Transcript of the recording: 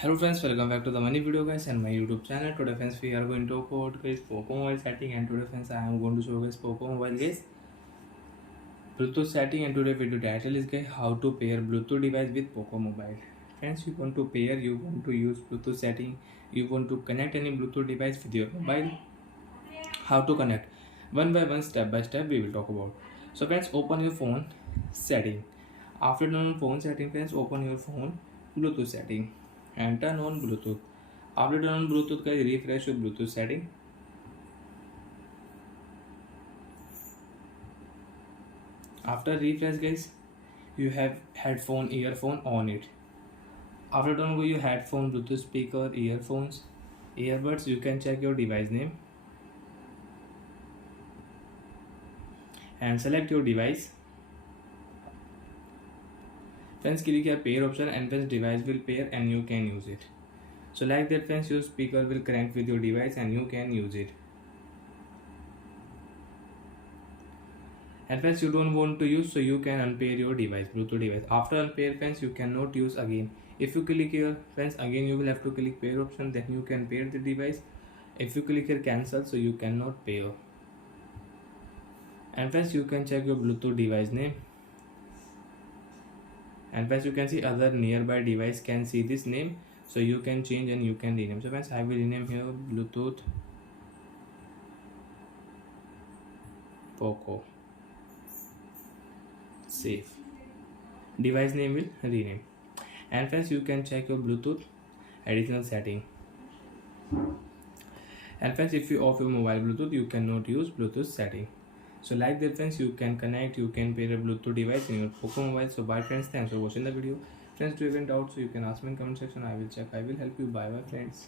Hello friends, welcome back to the money video guys and my YouTube channel. Today friends we are going to talk about guys Poco mobile setting, and today friends I am going to show guys Poco mobile guys Bluetooth setting, and today video title is guys how to pair Bluetooth device with Poco mobile. Friends, you want to pair, you want to use Bluetooth setting, you want to connect any Bluetooth device with your mobile. How to connect? One by one, step by step we will talk about. So friends, open your phone setting. After turn on phone setting friends, open your phone Bluetooth setting and turn on Bluetooth. After turn on Bluetooth guys, refresh your Bluetooth setting. After refresh guys, you have headphone, earphone on it. After turn on your headphone, Bluetooth speaker, earphones, earbuds, you can check your device name and select your device. Friends, click here pair option and friends device will pair and you can use it. So like that friends, your speaker will connect with your device and you can use it. And friends, you don't want to use, so you can unpair your device, Bluetooth device. After unpair friends, you cannot use again. If you click here friends, again you will have to click pair option, then you can pair the device. If you click here cancel, so you cannot pair. And friends, you can check your Bluetooth device name. And friends, you can see other nearby device can see this name, so you can change and you can rename. So friends, I will rename here Bluetooth Poco. Save. Device name will rename. And friends, you can check your Bluetooth additional setting. And friends, if you off your mobile Bluetooth, you cannot use Bluetooth setting. So like that friends, you can connect, you can pair a Bluetooth device in your Poco mobile. So bye friends, thanks for watching the video. Friends, do you have any doubts, so you can ask me in comment section. I will check, I will help you. Bye bye friends.